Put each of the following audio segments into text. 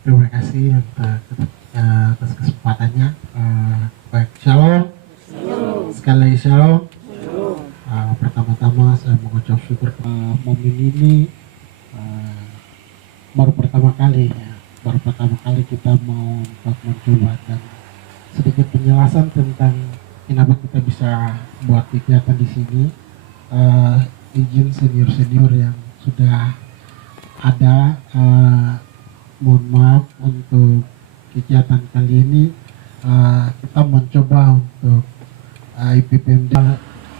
Terima kasih untuk atas kesempatannya. Baik, shalom. Sekali lagi shalom. Pertama-tama saya mengucap syukur ke momen ini. uh, Baru pertama kali ya, baru pertama kali kita mau untuk mencoba, dan sedikit penjelasan tentang kenapa kita bisa buat kegiatan di sini. Izin senior-senior yang sudah ada, mohon maaf untuk kegiatan kali ini. Kita mencoba untuk IPPMD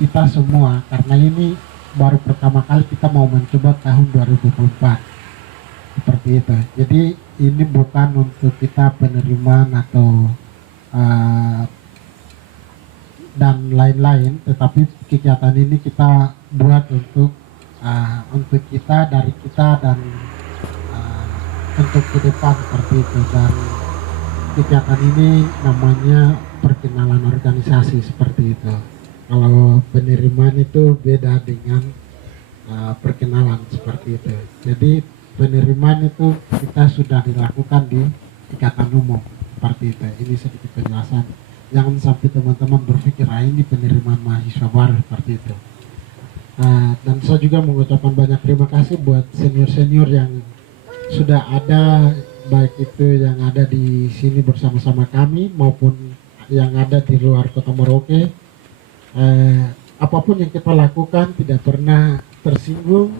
kita semua, karena ini baru pertama kali kita mau mencoba tahun 2024 seperti itu. Jadi ini bukan untuk kita penerimaan atau uh, dan lain-lain, tetapi kegiatan ini kita buat untuk kita, dari kita, dan uh, untuk ke depan seperti itu. Dan kegiatan ini namanya perkenalan organisasi seperti itu. Kalau penerimaan itu beda dengan perkenalan seperti itu. Jadi penerimaan itu kita sudah dilakukan di ikatan umum seperti itu. Ini sedikit penjelasan. Jangan sampai teman-teman berpikir ini penerimaan mahasiswa baru seperti itu. Dan saya juga mengucapkan banyak terima kasih buat senior-senior yang sudah ada, baik itu yang ada di sini bersama-sama kami maupun yang ada di luar Kota Merauke. Apapun yang kita lakukan tidak pernah tersinggung.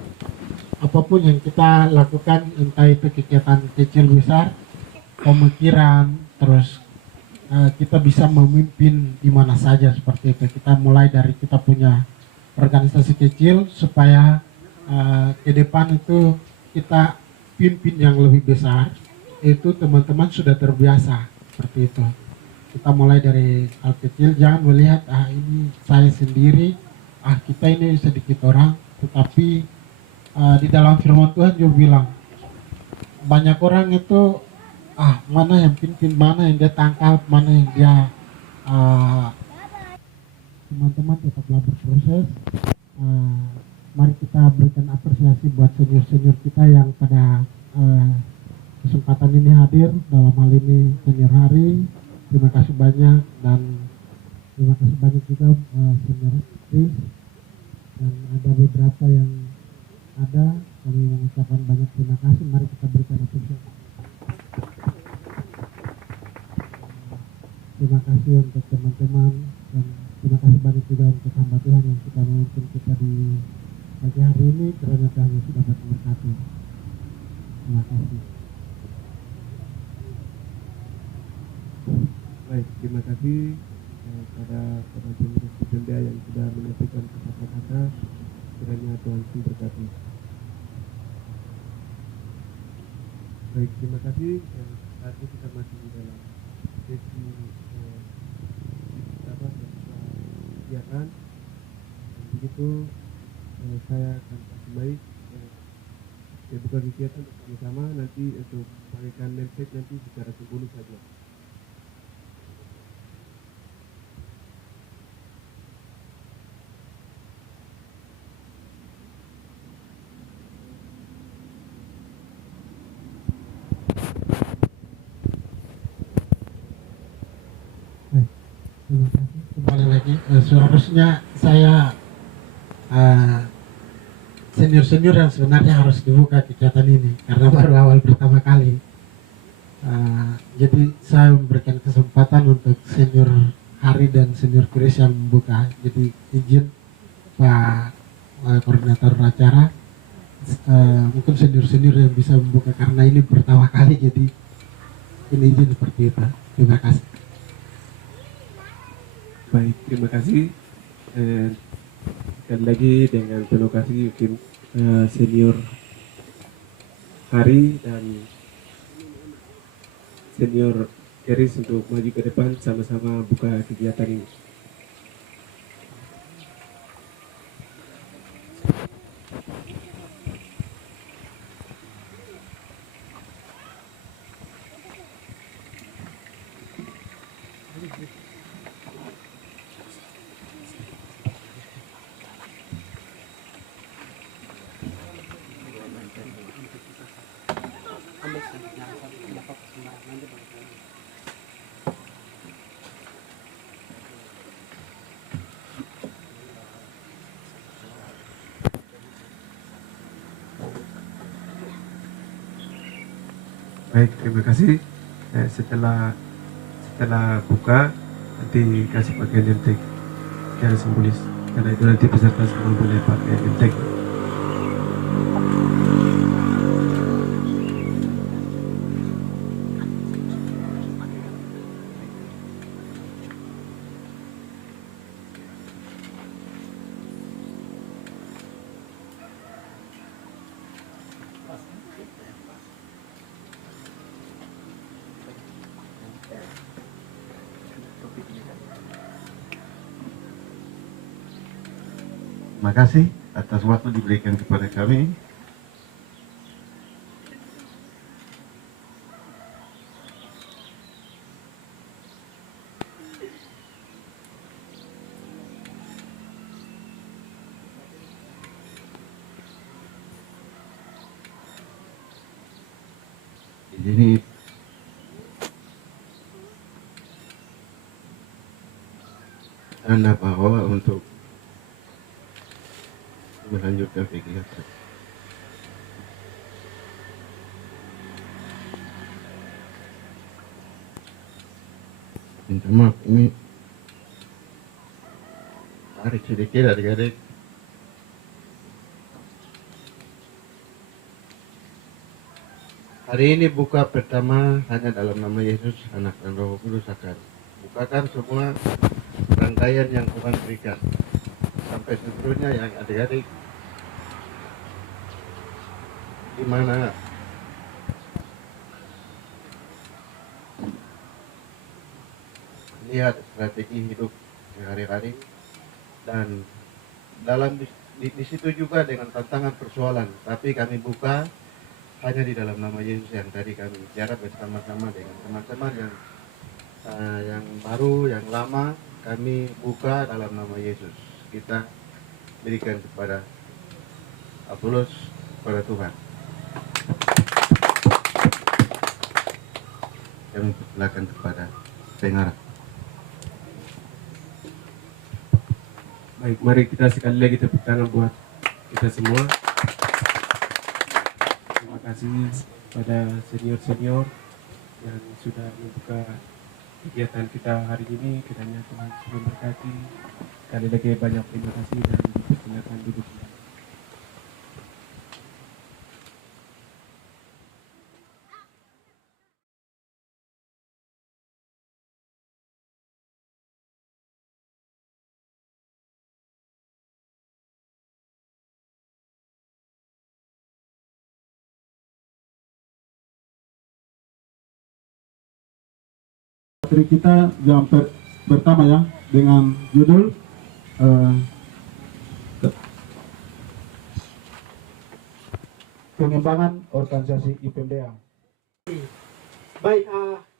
Apapun yang kita lakukan, entah itu kegiatan kecil besar, pemikiran, terus kita bisa memimpin di mana saja seperti itu. Kita mulai dari kita punya organisasi kecil supaya ke depan itu kita pimpin yang lebih besar. Itu teman-teman sudah terbiasa seperti itu. Kita mulai dari hal kecil, jangan melihat ini saya sendiri, kita ini sedikit orang, tetapi di dalam firman Tuhan juga bilang banyak orang itu mana yang pimpin, mana yang dia tangkap, mana yang dia teman-teman tetaplah berproses. Mari kita berikan apresiasi buat senior-senior kita yang pada kesempatan ini hadir. Dalam hal ini senior Hari, terima kasih banyak, dan terima kasih banyak juga senior Chris, dan ada beberapa yang ada. Kami mengucapkan banyak terima kasih. Mari kita berikan apresiasi. Terima kasih untuk teman-teman, dan terima kasih banyak juga untuk hamba Tuhan yang sudah memimpin kita di pagi hari ini, kiranya Tuhan Yesus dapat memberkati. Terima kasih. Baik, terima kasih kepada pengurus Pemda yang sudah menyampaikan kata-kata. Kiranya Tuhan Yesus berkati. Baik, terima kasih. Saat ini kita masih di dalam sesi kegiatan. Begitu saya akan kasih baik buka kegiatan bersama nanti untuk bagikan message nanti secara sembunyi saja. Terima kasih. Kembali lagi, seharusnya saya senior-senior yang sebenarnya harus dibuka kegiatan ini karena baru awal pertama kali. Jadi saya memberikan kesempatan untuk senior Hari dan senior Chris yang membuka. Jadi izin Pak koordinator acara, mungkin senior-senior yang bisa membuka karena ini pertama kali, jadi ini izin seperti itu. Terima kasih. Baik, terima kasih. Sekali lagi dengan penuh kasih mungkin senior Hari dan senior Keris untuk maju ke depan sama-sama buka kegiatan ini. Baik, terima kasih. Setelah buka nanti kasih pakai name tag yang simbolis. Karena itu nanti peserta semua boleh pakai name tag. Terima kasih atas waktu diberikan kepada kami. Jadi Anda bawa untuk melanjutkan kegiatan. Minta maaf, ini tarik sedikit adik-adik. Hari ini buka pertama hanya dalam nama Yesus, Anak dan Roh Kudus akan bukakan semua rangkaian yang Tuhan berikan. Sampai seterusnya yang adik-adik di mana lihat strategi hidup sehari-hari dan dalam di situ juga dengan tantangan persoalan, tapi kami buka hanya di dalam nama Yesus yang tadi kami bicara bersama-sama dengan teman-teman yang baru, yang lama, kami buka dalam nama Yesus. Kita berikan kepada Apolos, kepada Tuhan. Kami persilakan kepada pengarah. Baik, mari kita sekali lagi tepuk tangan buat kita semua. Terima kasih pada senior-senior yang sudah membuka kegiatan kita hari ini. Kiranya Tuhan memberkati. Sekali lagi banyak terima kasih dan dipersilakan duduk. Materi kita yang pertama ya, dengan judul pengembangan organisasi IPMDA. Baik,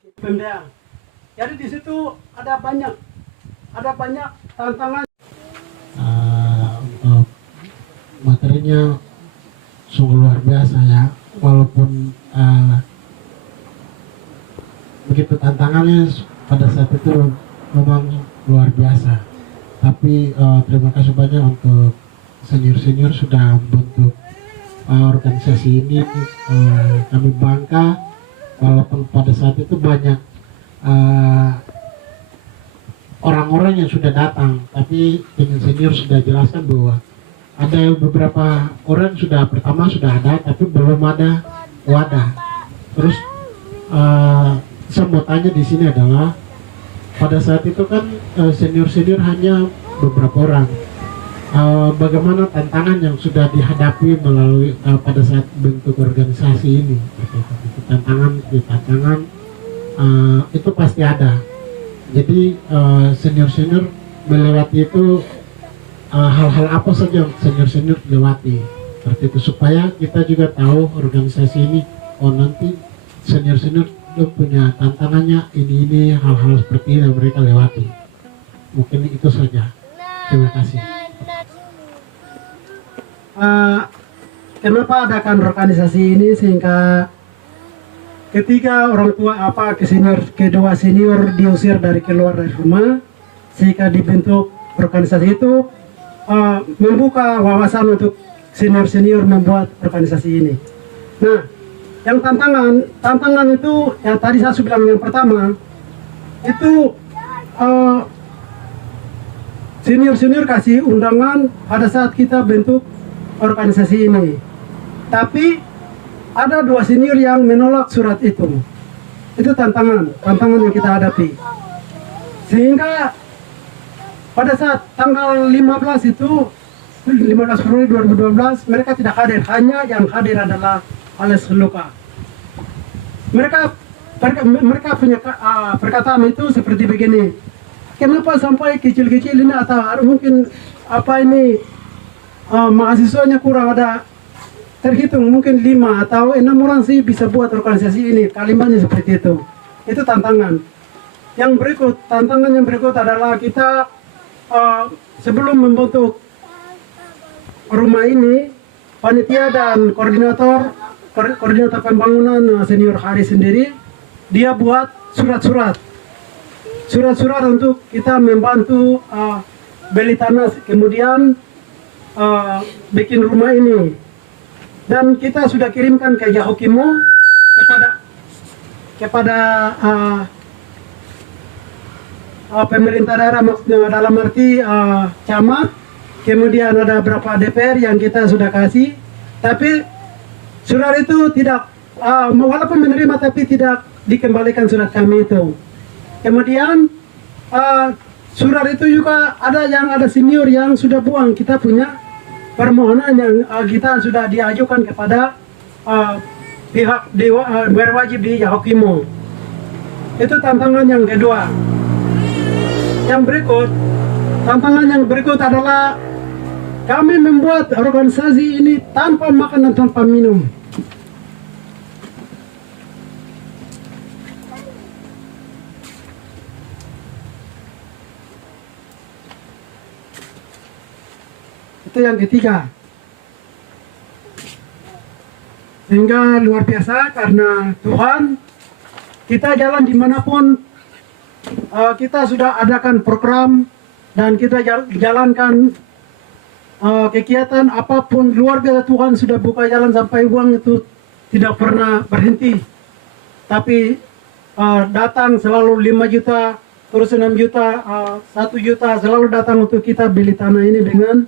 IPMDA. Jadi di situ ada banyak tantangan. Untuk materinya sungguh luar biasa ya, walaupun begitu tantangannya pada saat itu memang luar biasa, tapi terima kasih banyak untuk senior-senior sudah membentuk organisasi ini. Kami bangga walaupun pada saat itu banyak orang-orang yang sudah datang, tapi dengan senior sudah jelaskan bahwa ada beberapa orang pertama sudah ada tapi belum ada wadah. Terus saya mau tanya di sini adalah pada saat itu kan senior-senior hanya beberapa orang. Bagaimana tantangan yang sudah dihadapi melalui pada saat bentuk organisasi ini? Tantangan itu pasti ada. Jadi senior-senior melewati itu hal-hal apa saja yang senior-senior lewati seperti itu, supaya kita juga tahu organisasi ini, oh nanti senior-senior punya tantangannya ini hal-hal seperti ini yang mereka lewati. Mungkin itu saja. Terima kasih. Kenapa adakan organisasi ini, sehingga ketika orang tua kedua senior diusir dari keluar dari rumah, sehingga dibentuk organisasi itu membuka wawasan untuk senior-senior membuat organisasi ini. Nah, Yang tantangan itu yang tadi saya sudah bilang, yang pertama itu senior kasih undangan pada saat kita bentuk organisasi ini. Tapi ada 2 senior yang menolak surat itu. Itu tantangan yang kita hadapi. Sehingga pada saat tanggal 15 itu, 15 Februari 2012, mereka tidak hadir. Hanya yang hadir adalah Ales Luka. Mereka punya perkataan itu seperti begini. Kenapa sampai kecil-kecil ini, atau mungkin apa ini mahasiswanya kurang ada, terhitung mungkin 5 atau 6 orang sih bisa buat organisasi ini. Kalimatnya seperti itu. Itu tantangan. Tantangan yang berikut adalah kita sebelum membentuk rumah ini, panitia dan koordinator pembangunan senior Hari sendiri, dia buat surat-surat untuk kita membantu beli tanah, kemudian bikin rumah ini. Dan kita sudah kirimkan ke Yahukimo kepada pemerintah daerah, maksudnya dalam arti camat. Kemudian ada beberapa DPR yang kita sudah kasih, tapi surat itu tidak, walaupun menerima tapi tidak dikembalikan surat kami itu. Kemudian surat itu juga ada senior yang sudah buang. Kita punya permohonan yang kita sudah diajukan kepada pihak berwajib di Yahukimo. Itu tantangan yang kedua. Tantangan yang berikut adalah kami membuat organisasi ini tanpa makan dan tanpa minum. Itu yang ketiga. Sehingga luar biasa karena Tuhan, kita jalan dimanapun, kita sudah adakan program dan kita jalankan kegiatan apapun, luar biasa. Tuhan sudah buka jalan sampai uang itu tidak pernah berhenti. Tapi datang selalu 5 juta, terus 6 juta, 1 juta selalu datang untuk kita beli tanah ini dengan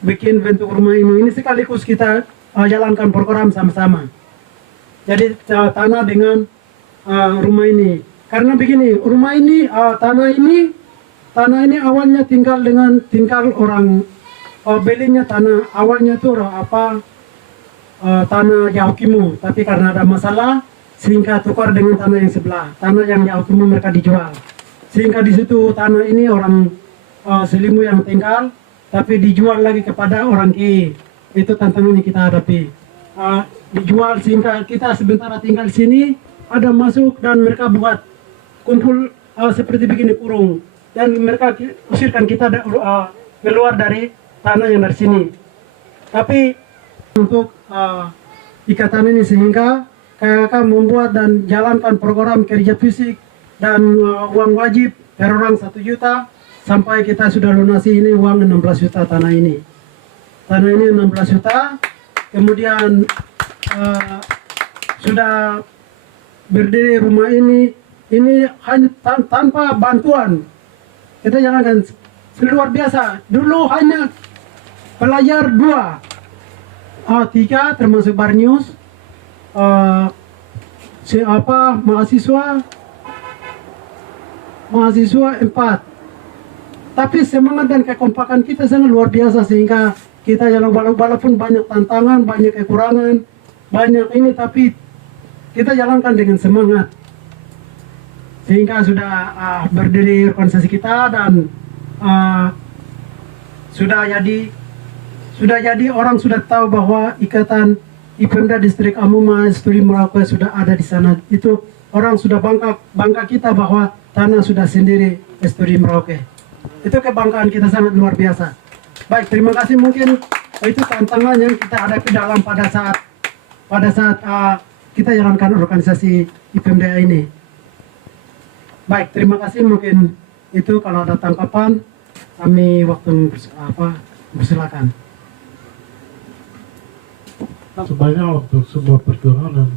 bikin bentuk rumah ini. Ini sekaligus kita jalankan program sama-sama. Jadi tanah dengan rumah ini. Karena begini, rumah ini, tanah ini awalnya tinggal orang, belinya tanah awalnya itu tanah Yahukimo, tapi karena ada masalah sehingga tukar dengan tanah yang sebelah, tanah yang Yahukimo mereka dijual. Sehingga di situ tanah ini orang Selimu yang tinggal, tapi dijual lagi kepada orang Ki. Itu tantangan yang kita hadapi. Dijual sehingga kita sementara tinggal di sini, ada masuk dan mereka buat kumpul seperti begini kurung, dan mereka usirkan kita keluar dari tanah yang dari sini. Tapi untuk ikatan ini sehingga KKK membuat dan jalankan program kerja fisik dan uang wajib per orang 1 juta sampai kita sudah lunasi ini uang 16 juta tanah ini. Tanah ini 16 juta. Kemudian sudah berdiri rumah ini hanya tanpa bantuan. Kita jalankan luar biasa. Dulu hanya pelajar 2, 3 termasuk Barnius, mahasiswa 4. Tapi semangat dan kekompakan kita sangat luar biasa sehingga kita jalan walaupun banyak tantangan, banyak kekurangan, banyak ini, tapi kita jalankan dengan semangat. Sehingga sudah berdiri organisasi kita dan sudah jadi orang sudah tahu bahwa ikatan IPMDA Distrik Amuma Studi Merauke sudah ada di sana. Itu orang sudah bangga kita bahwa tanah sudah sendiri Studi Merauke. Itu kebanggaan kita sangat luar biasa. Baik, terima kasih. Mungkin itu tantangan yang kita hadapi dalam pada saat kita jalankan organisasi IPMDA ini. Baik, terima kasih. Mungkin itu kalau ada tangkapan kami waktu bersilakan. Sebenarnya untuk sebuah perjuangan dan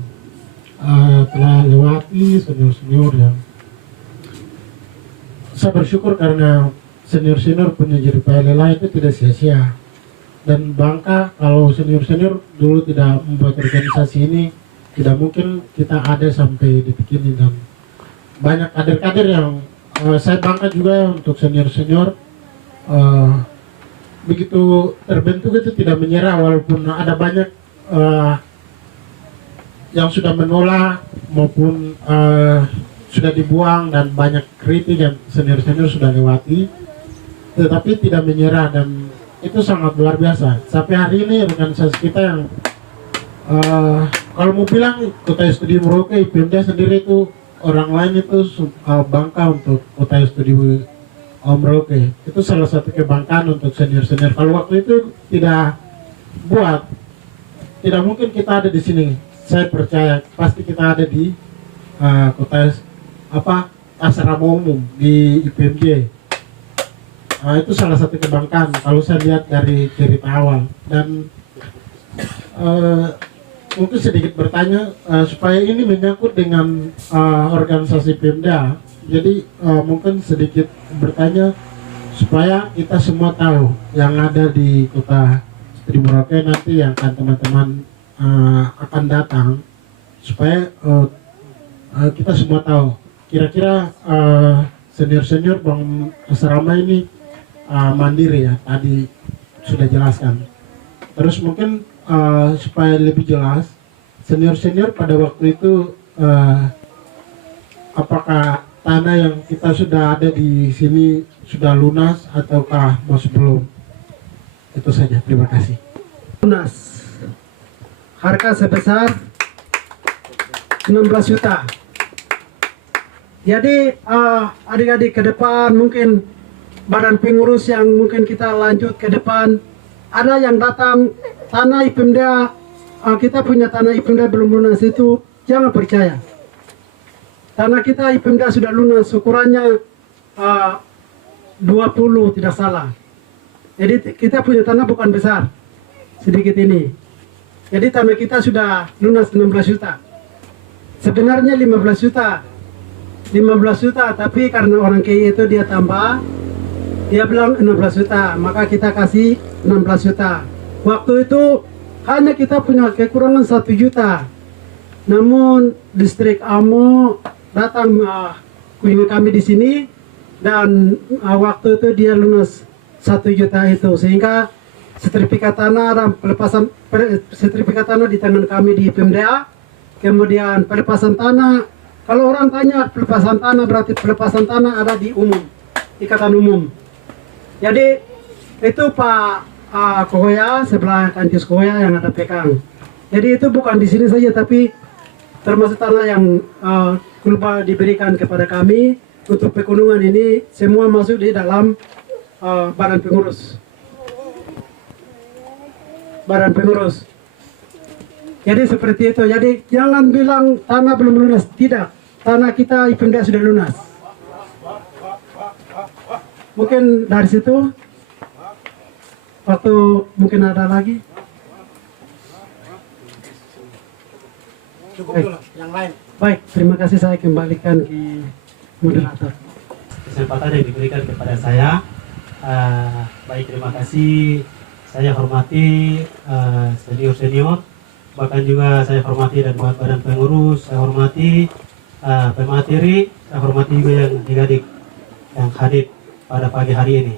telah lewati senior-senior yang saya bersyukur karena senior-senior punya jerih payah lelah itu tidak sia-sia. Dan bangka kalau senior-senior dulu tidak membuat organisasi ini, tidak mungkin kita ada sampai detik ini. Dan banyak kader-kader yang saya bangga juga untuk senior-senior, begitu terbentuk itu tidak menyerah walaupun ada banyak yang sudah menolak maupun sudah dibuang dan banyak kritik yang senior-senior sudah lewati, tetapi tidak menyerah, dan itu sangat luar biasa. Sampai hari ini organisasi kita yang kalau mau bilang Kota Studi Merauke, IPMDA sendiri itu orang lain itu bangga untuk Kota Studi Merauke. Itu salah satu kebanggaan untuk senior-senior. Kalau waktu itu tidak buat, tidak mungkin kita ada di sini. Saya percaya pasti kita ada di kota asrama umum di IPMJ. Itu salah satu kebanggaan kalau saya lihat dari cerita awal. Dan mungkin sedikit bertanya supaya ini menyangkut dengan organisasi Pemda. Jadi mungkin sedikit bertanya supaya kita semua tahu yang ada di Kota Studi Merauke nanti yang akan teman-teman akan datang, supaya kita semua tahu kira-kira senior-senior Bang Asrama ini mandiri ya, tadi sudah jelaskan. Terus mungkin supaya lebih jelas, senior-senior pada waktu itu apakah tanah yang kita sudah ada di sini sudah lunas ataukah masih belum? Itu saja, terima kasih. Lunas. Harga sebesar 16 juta. Jadi adik-adik ke depan mungkin badan pengurus yang mungkin kita lanjut ke depan, ada yang datang tanah IPMDA, kita punya tanah IPMDA belum lunas, itu jangan percaya. Tanah kita IPMDA sudah lunas, ukurannya 20 tidak salah. Jadi kita punya tanah bukan besar, sedikit ini. Jadi tanah kita sudah lunas 16 juta. Sebenarnya 15 juta. 15 juta, tapi karena orang KI itu dia tambah, dia bilang 16 juta, maka kita kasih 16 juta. Waktu itu hanya kita punya kekurangan 1 juta. Namun distrik AMO datang kunjungi kami di sini, dan waktu itu dia lunas 1 juta itu, sehingga sertifikat tanah dan sertifikat tanah di tangan kami di PMDA. Kemudian pelepasan tanah, kalau orang tanya pelepasan tanah berarti pelepasan tanah ada di umum, ikatan umum. Jadi itu Pak Koya sebelah Kancis Koya yang ada pegang. Jadi itu bukan di sini saja, tapi termasuk tanah yang kulba diberikan kepada kami untuk pegunungan ini, semua masuk di dalam badan pengurus. Badan pengurus. Jadi seperti itu. Jadi jangan bilang tanah belum lunas. Tidak. Tanah kita IPMDA sudah lunas. Mungkin dari situ. Waktu mungkin ada lagi. Cukup dulu, yang lain. Baik, terima kasih, saya kembalikan ke moderator. Kesempatan yang diberikan kepada saya. Baik, terima kasih. Saya hormati senior-senior, bahkan juga saya hormati dan buat badan pengurus, saya hormati pemateri, saya hormati juga yang adik-adik yang hadir pada pagi hari ini.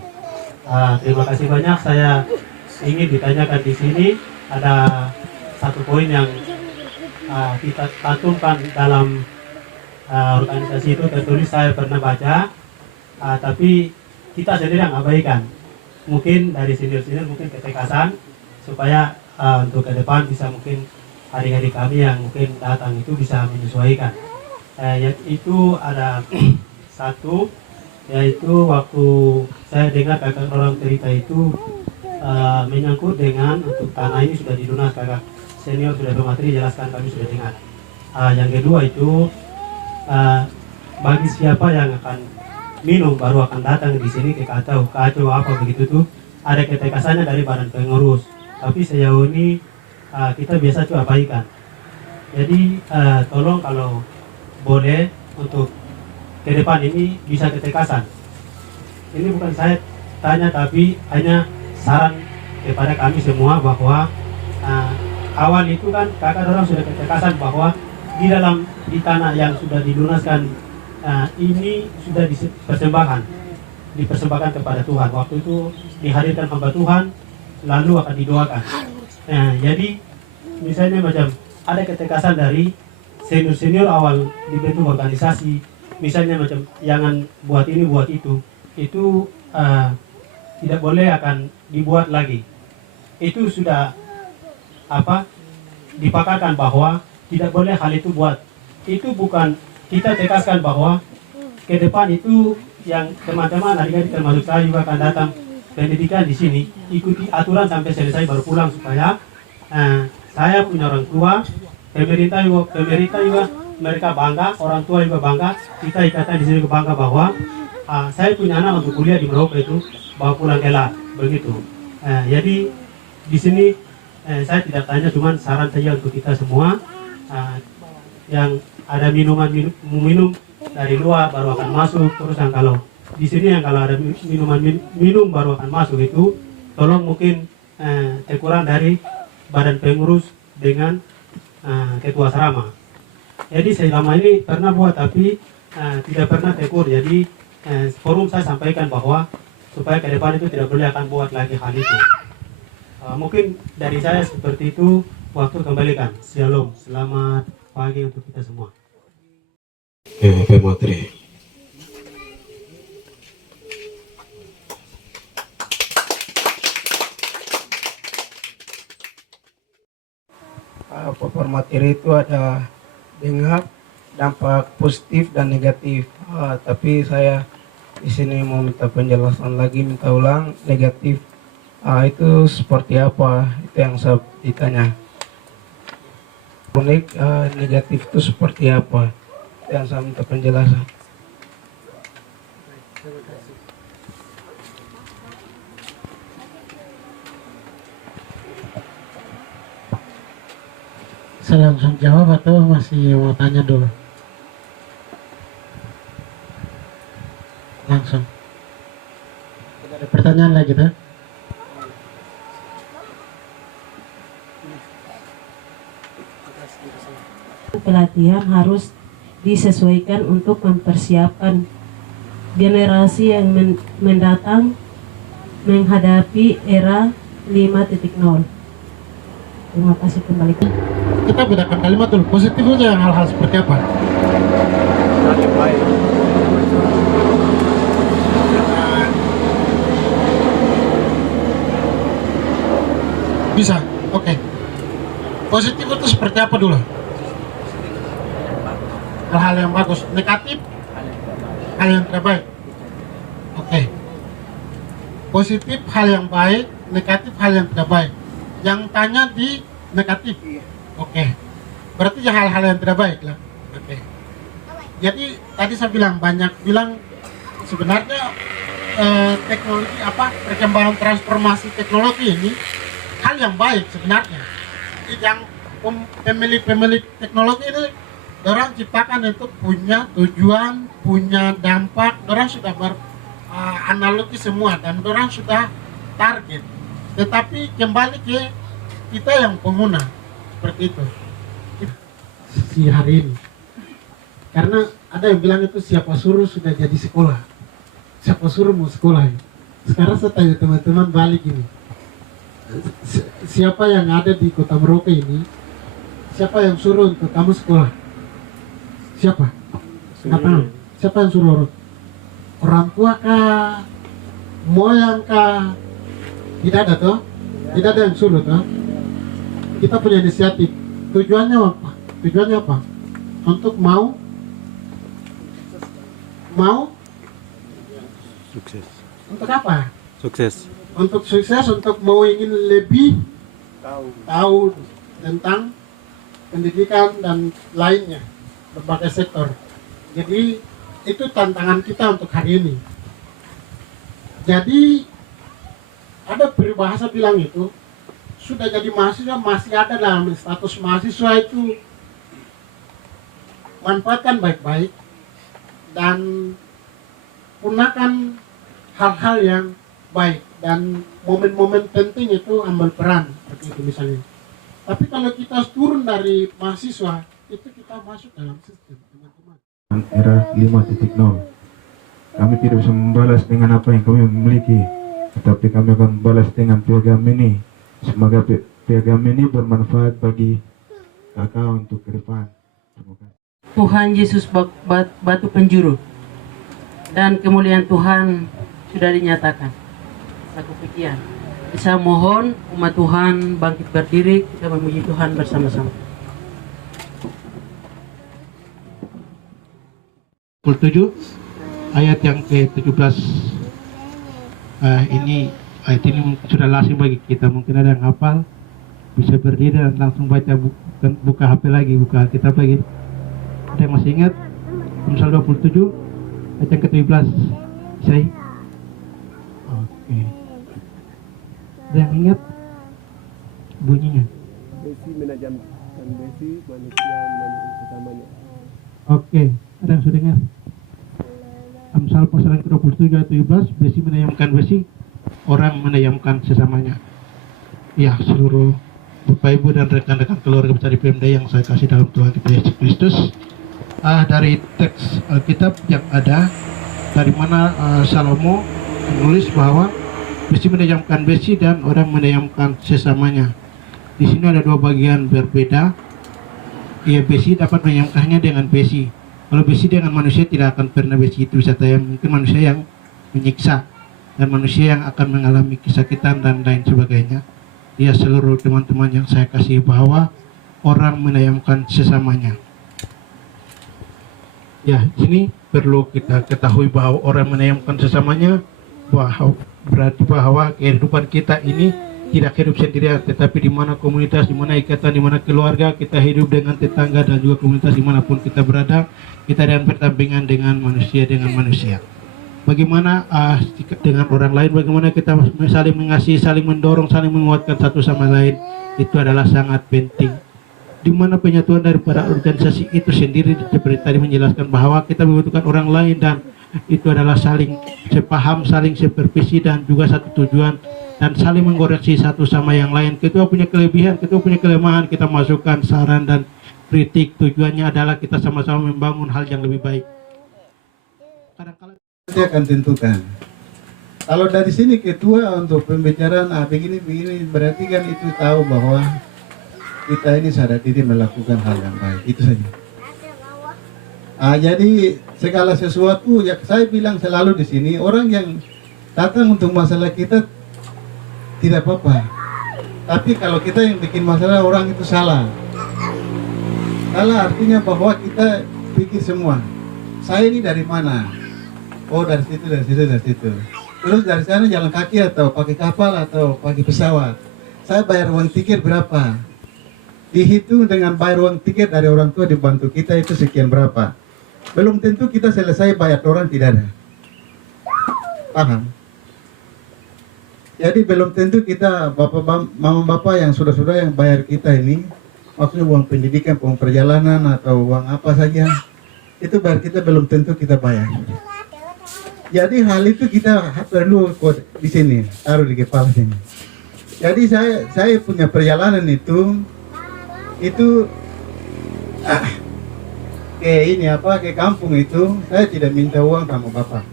Terima kasih banyak. Saya ingin ditanyakan di sini, ada satu poin yang kita cantumkan dalam organisasi itu, tertulis saya pernah baca, tapi kita sendiri yang abaikan. Mungkin dari senior-senior mungkin ketekasan supaya untuk ke depan bisa mungkin hari-hari kami yang mungkin datang itu bisa menyesuaikan. Yaitu ada satu, yaitu waktu saya dengar kakak orang cerita itu menyangkut dengan untuk tanah ini sudah dilunas, kakak senior sudah bermateri jelaskan, kami sudah dengar. Yang kedua itu bagi siapa yang akan minum baru akan datang di sini ke kacau apa begitu tuh, ada ketekasannya dari badan pengurus, tapi sejauh ini kita biasa tuh abaikan. Jadi tolong kalau boleh untuk ke depan ini bisa ketekasan. Ini bukan saya tanya tapi hanya saran kepada kami semua bahwa awal itu kan kakak orang sudah ketekasan bahwa di tanah yang sudah dilunaskan ini sudah dipersembahkan kepada Tuhan. Waktu itu dihadirkan hamba Tuhan lalu akan didoakan. Jadi misalnya macam ada ketekasan dari senior awal dibentuk organisasi, misalnya macam jangan buat ini buat itu tidak boleh akan dibuat lagi. Itu sudah dipakarkan bahwa tidak boleh hal itu buat. Itu bukan kita tekaskan bahwa ke depan itu yang teman-teman adik-adik termasuk saya juga akan datang pendidikan di sini, ikuti aturan sampai selesai baru pulang supaya saya punya orang tua, pemerintah juga mereka bangga, orang tua juga bangga, kita ikatan di sini bangga bahwa saya punya anak untuk kuliah di Merauke itu bawa pulang kelak begitu. Jadi di sini saya tidak tanya, cuman saran saja untuk kita semua yang ada minuman minum dari luar baru akan masuk, terus yang kalau di sini yang kalau ada minum baru akan masuk itu tolong mungkin kurang dari badan pengurus dengan ketua asrama. Jadi selama ini pernah buat tapi tidak pernah tegur. Jadi forum saya sampaikan bahwa supaya ke depan itu tidak boleh akan buat lagi hal itu. Mungkin dari saya seperti itu. Waktu kembalikan. Shalom. Selamat pagi untuk kita semua. Pematri. Paparan materi itu ada dengar dampak positif dan negatif. Tapi saya di sini mau minta penjelasan lagi, minta ulang negatif. Itu seperti apa? Itu yang saya ditanya. Negatif itu seperti apa? Itu yang saya minta penjelasan. Saya langsung jawab atau masih mau tanya dulu? Langsung. Tidak ada pertanyaan lagi tuh? Pelatihan harus disesuaikan untuk mempersiapkan generasi yang mendatang menghadapi era 5.0. Terima kasih kembali. Kita bedakan kalimat dulu. Positif aja yang hal-hal seperti apa? Bisa, oke. Positif itu seperti apa dulu? Hal-hal yang bagus. Negatif, hal yang tidak baik. Oke. Positif hal yang baik, negatif hal yang tidak baik. Yang tanya di negatif. Oke. Berarti ya hal-hal yang tidak baik lah. Oke. Jadi tadi saya banyak bilang sebenarnya teknologi perkembangan transformasi teknologi ini hal yang baik sebenarnya. Yang pemilik teknologi ini orang ciptakan itu punya tujuan, punya dampak, orang sudah beranalogi semua dan orang sudah target. Tetapi kembali ke kita yang pengguna seperti itu. Si hari ini, karena ada yang bilang itu siapa suruh sudah jadi sekolah, siapa suruh mau sekolah. Sekarang saya tanya teman-teman balik ini, siapa yang ada di Kota Merauke ini, siapa yang suruh untuk kamu sekolah? Siapa? Nggak tahu. Siapa yang suruh? Orang tua kah? Moyang kah? Tidak ada toh? Tidak ada yang suruh toh? Kita punya inisiatif. Tujuannya apa? Tujuannya apa? Untuk mau Sukses. untuk apa? Sukses. Untuk sukses, untuk mau ingin lebih tahu tentang pendidikan dan lainnya, berbagai sektor. Jadi itu tantangan kita untuk hari ini. Jadi ada peribahasa bilang itu sudah jadi mahasiswa masih ada dalam status mahasiswa itu manfaatkan baik-baik dan gunakan hal-hal yang baik, dan momen-momen penting itu ambil peran seperti itu misalnya. Tapi kalau kita turun dari mahasiswa, itu kita masuk dalam sistem, teman-teman. Era 5.0, kami tidak bisa membalas dengan apa yang kami miliki, tetapi kami akan membalas dengan piagam ini. Semoga piagam ini bermanfaat bagi kakak untuk ke depan. Terima kasih. Tuhan Yesus batu penjuru, dan kemuliaan Tuhan sudah dinyatakan. Aku pikiran bisa mohon umat Tuhan bangkit berdiri, kita memuji Tuhan bersama-sama. 7 ayat yang ke-17. Ini ayat ini sudah lazim bagi kita, mungkin ada yang hafal, bisa berdiri dan langsung baca, buka HP lagi, buka Alkitab lagi. Ada yang masih ingat? Amsal 27 ayat yang ke-17. Saya oke. Ada yang ingat bunyinya? Besi menajamkan besi, manusia menajamkan sesamanya. Oke, ada yang sudah ingat? Amsal pasal yang ke-27 ayat 17, besi menayamkan besi, orang menayamkan sesamanya. Ya, seluruh Bapak Ibu dan rekan-rekan keluarga besar IPMD yang saya kasih dalam Tuhan kita Yesus Kristus, dari teks Alkitab yang ada, dari mana Salomo menulis bahwa besi menayamkan besi dan orang menayamkan sesamanya. Di sini ada dua bagian berbeda. Ya, besi dapat menayamkannya dengan besi. Kalau besi dengan manusia tidak akan pernah besi itu bisa tayam. Mungkin manusia yang menyiksa dan manusia yang akan mengalami kesakitan dan lain sebagainya. Ya, seluruh teman-teman yang saya kasih bahwa orang menayamkan sesamanya. Ya, ini perlu kita ketahui bahwa orang menayamkan sesamanya, bahwa berarti bahwa kehidupan kita ini tidak hidup sendirian, tetapi di mana komunitas, di mana ikatan, di mana keluarga, kita hidup dengan tetangga dan juga komunitas dimanapun kita berada, kita dengan berdampingan dengan manusia. Bagaimana dengan orang lain, bagaimana kita saling mengasihi, saling mendorong, saling menguatkan satu sama lain, itu adalah sangat penting. Di mana penyatuan daripada organisasi itu sendiri, seperti tadi menjelaskan bahwa kita membutuhkan orang lain, dan itu adalah saling sepaham, saling sepervisi, dan juga satu tujuan, dan saling mengoreksi satu sama yang lain. Ketua punya kelebihan, ketua punya kelemahan, kita masukkan saran dan kritik. Tujuannya adalah kita sama-sama membangun hal yang lebih baik. Kadang-kadang Dia akan tentukan. Kalau dari sini ketua untuk pembicaraan begini berarti kan itu tahu bahwa kita ini sadar diri melakukan hal yang baik, itu saja. Jadi segala sesuatu yang saya bilang selalu di sini, orang yang datang untuk masalah kita tidak apa-apa. Tapi kalau kita yang bikin masalah orang itu salah. Salah artinya bahwa kita pikir semua, saya ini dari mana? Oh, dari situ, dari situ, dari situ. Terus dari sana jalan kaki atau pakai kapal atau pakai pesawat. Saya bayar uang tiket berapa? Dihitung dengan bayar uang tiket dari orang tua dibantu kita itu sekian berapa. Belum tentu kita selesai bayar orang, tidak ada. Paham? Jadi belum tentu kita mama bapak yang sudah yang bayar kita ini, maksudnya uang pendidikan, uang perjalanan atau uang apa saja, itu bayar kita belum tentu kita bayar. Jadi hal itu kita perlu di sini, taruh di kepala sini. Jadi saya punya perjalanan itu ke kampung itu, saya tidak minta uang sama bapak.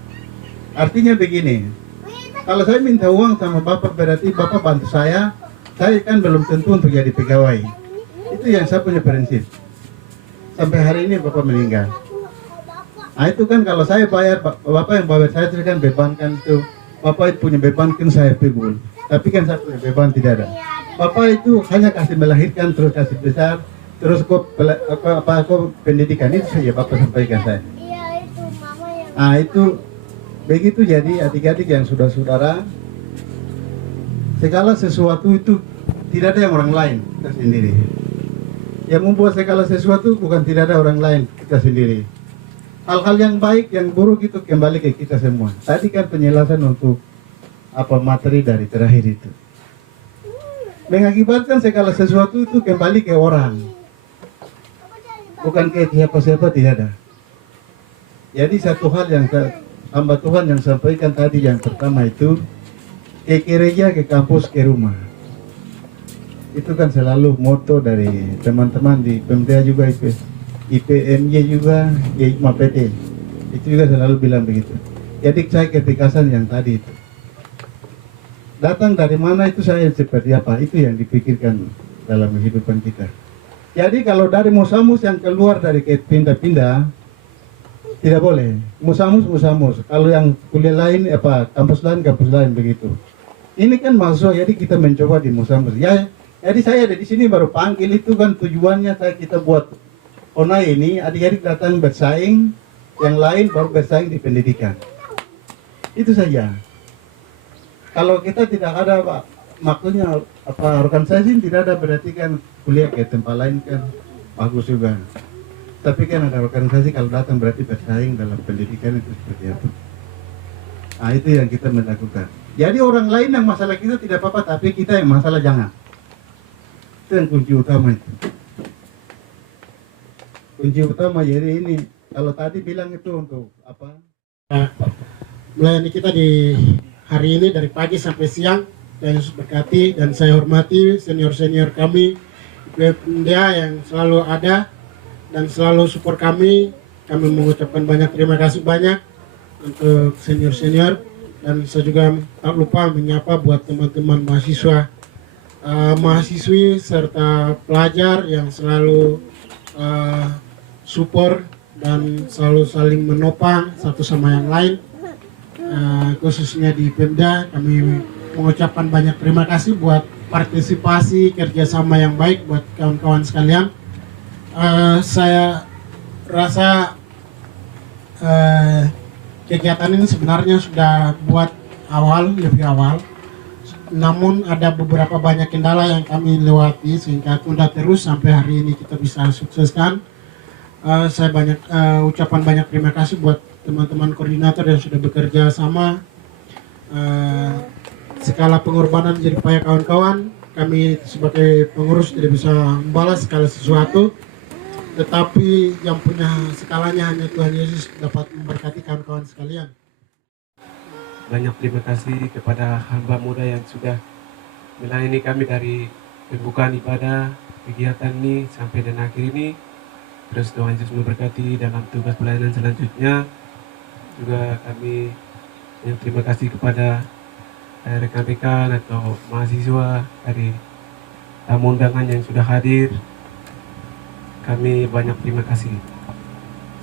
Artinya begini, kalau saya minta uang sama bapak berarti bapak bantu saya kan belum tentu untuk jadi pegawai. Itu yang saya punya prinsip. Sampai hari ini bapak meninggal. Nah itu kan kalau saya bayar, bapak yang bayar saya itu kan beban kan itu. Bapak punya beban kan saya pikul. Tapi kan saya punya beban tidak ada. Bapak itu hanya kasih melahirkan, terus kasih besar, terus kok pendidikan, itu saja bapak sampaikan saya. Nah itu begitu. Jadi adik-adik yang saudara, segala sesuatu itu tidak ada yang orang lain, kita sendiri. Yang membuat segala sesuatu bukan tidak ada orang lain, kita sendiri. Hal-hal yang baik, yang buruk itu kembali ke kita semua. Tadi kan penjelasan untuk materi dari terakhir itu. Mengakibatkan segala sesuatu itu kembali ke orang. bukan ke siapa-siapa, tidak ada. Jadi satu hal yang hamba Tuhan yang sampaikan tadi yang pertama itu, ke gereja, ke kampus, ke rumah. Itu kan selalu moto dari teman-teman di PMTA juga, IPMJ juga, IPMA PT. Itu juga selalu bilang begitu. Jadi saya ketikasan yang tadi itu. Datang dari mana itu saya seperti apa, itu yang dipikirkan dalam kehidupan kita. Jadi kalau dari musamus yang keluar dari pindah-pindah, tidak boleh. Musamus. Kalau yang kuliah lain, kampus lain begitu. Ini kan mahasiswa, jadi kita mencoba di musamus. Ya, jadi saya ada di sini baru panggil itu kan tujuannya kita buat onai ini, adik-adik datang bersaing, yang lain baru bersaing di pendidikan. Itu saja. Kalau kita tidak ada maksudnya organisasi tidak ada, berarti kan kuliah ke tempat lain kan bagus juga. Tapi kan ada organisasi kalau datang berarti bersaing dalam pendidikan itu seperti apa. Nah itu yang kita melakukan. Jadi orang lain yang masalah kita tidak apa-apa, tapi kita yang masalah jangan. Itu yang kunci utama itu. Kunci utama jadi ini. Kalau tadi bilang itu untuk apa? Melayani kita di hari ini dari pagi sampai siang. Dan Yesus berkati, dan saya hormati senior-senior kami PMDA yang selalu ada dan selalu support kami. Kami mengucapkan banyak terima kasih banyak untuk senior-senior, dan saya juga tak lupa menyapa buat teman-teman mahasiswa, mahasiswi serta pelajar yang selalu support dan selalu saling menopang satu sama yang lain. Khususnya di Pemda kami mengucapkan banyak terima kasih buat partisipasi kerjasama yang baik buat kawan-kawan sekalian. Saya rasa kegiatan ini sebenarnya sudah buat lebih awal, namun ada beberapa banyak kendala yang kami lewati sehingga tunda terus sampai hari ini kita bisa sukseskan. Saya ucapan banyak terima kasih buat teman-teman koordinator yang sudah bekerja sama. Skala pengorbanan jadi upaya kawan-kawan. Kami sebagai pengurus tidak bisa membalas segala sesuatu, tetapi yang punya skalanya hanya Tuhan Yesus dapat memberkati kawan-kawan sekalian. Banyak terima kasih kepada hamba muda yang sudah melayani kami dari pembukaan ibadah, kegiatan ini sampai dan akhir ini. Terus Tuhan Yesus memberkati dalam tugas pelayanan selanjutnya. Juga kami yang terima kasih kepada rekan-rekan atau mahasiswa dari tamu undangan yang sudah hadir. Kami banyak terima kasih.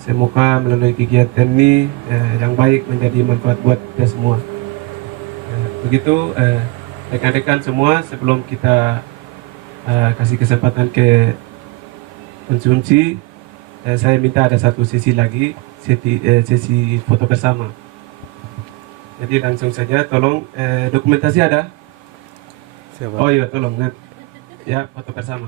Semoga melalui kegiatan ini yang baik menjadi manfaat buat kita semua. Begitu rekan-rekan semua, sebelum kita kasih kesempatan ke konsumsi, saya minta ada satu sesi lagi, sesi foto bersama. Jadi langsung saja, tolong dokumentasi ada? Siapa? Oh iya, tolong ya, foto bersama.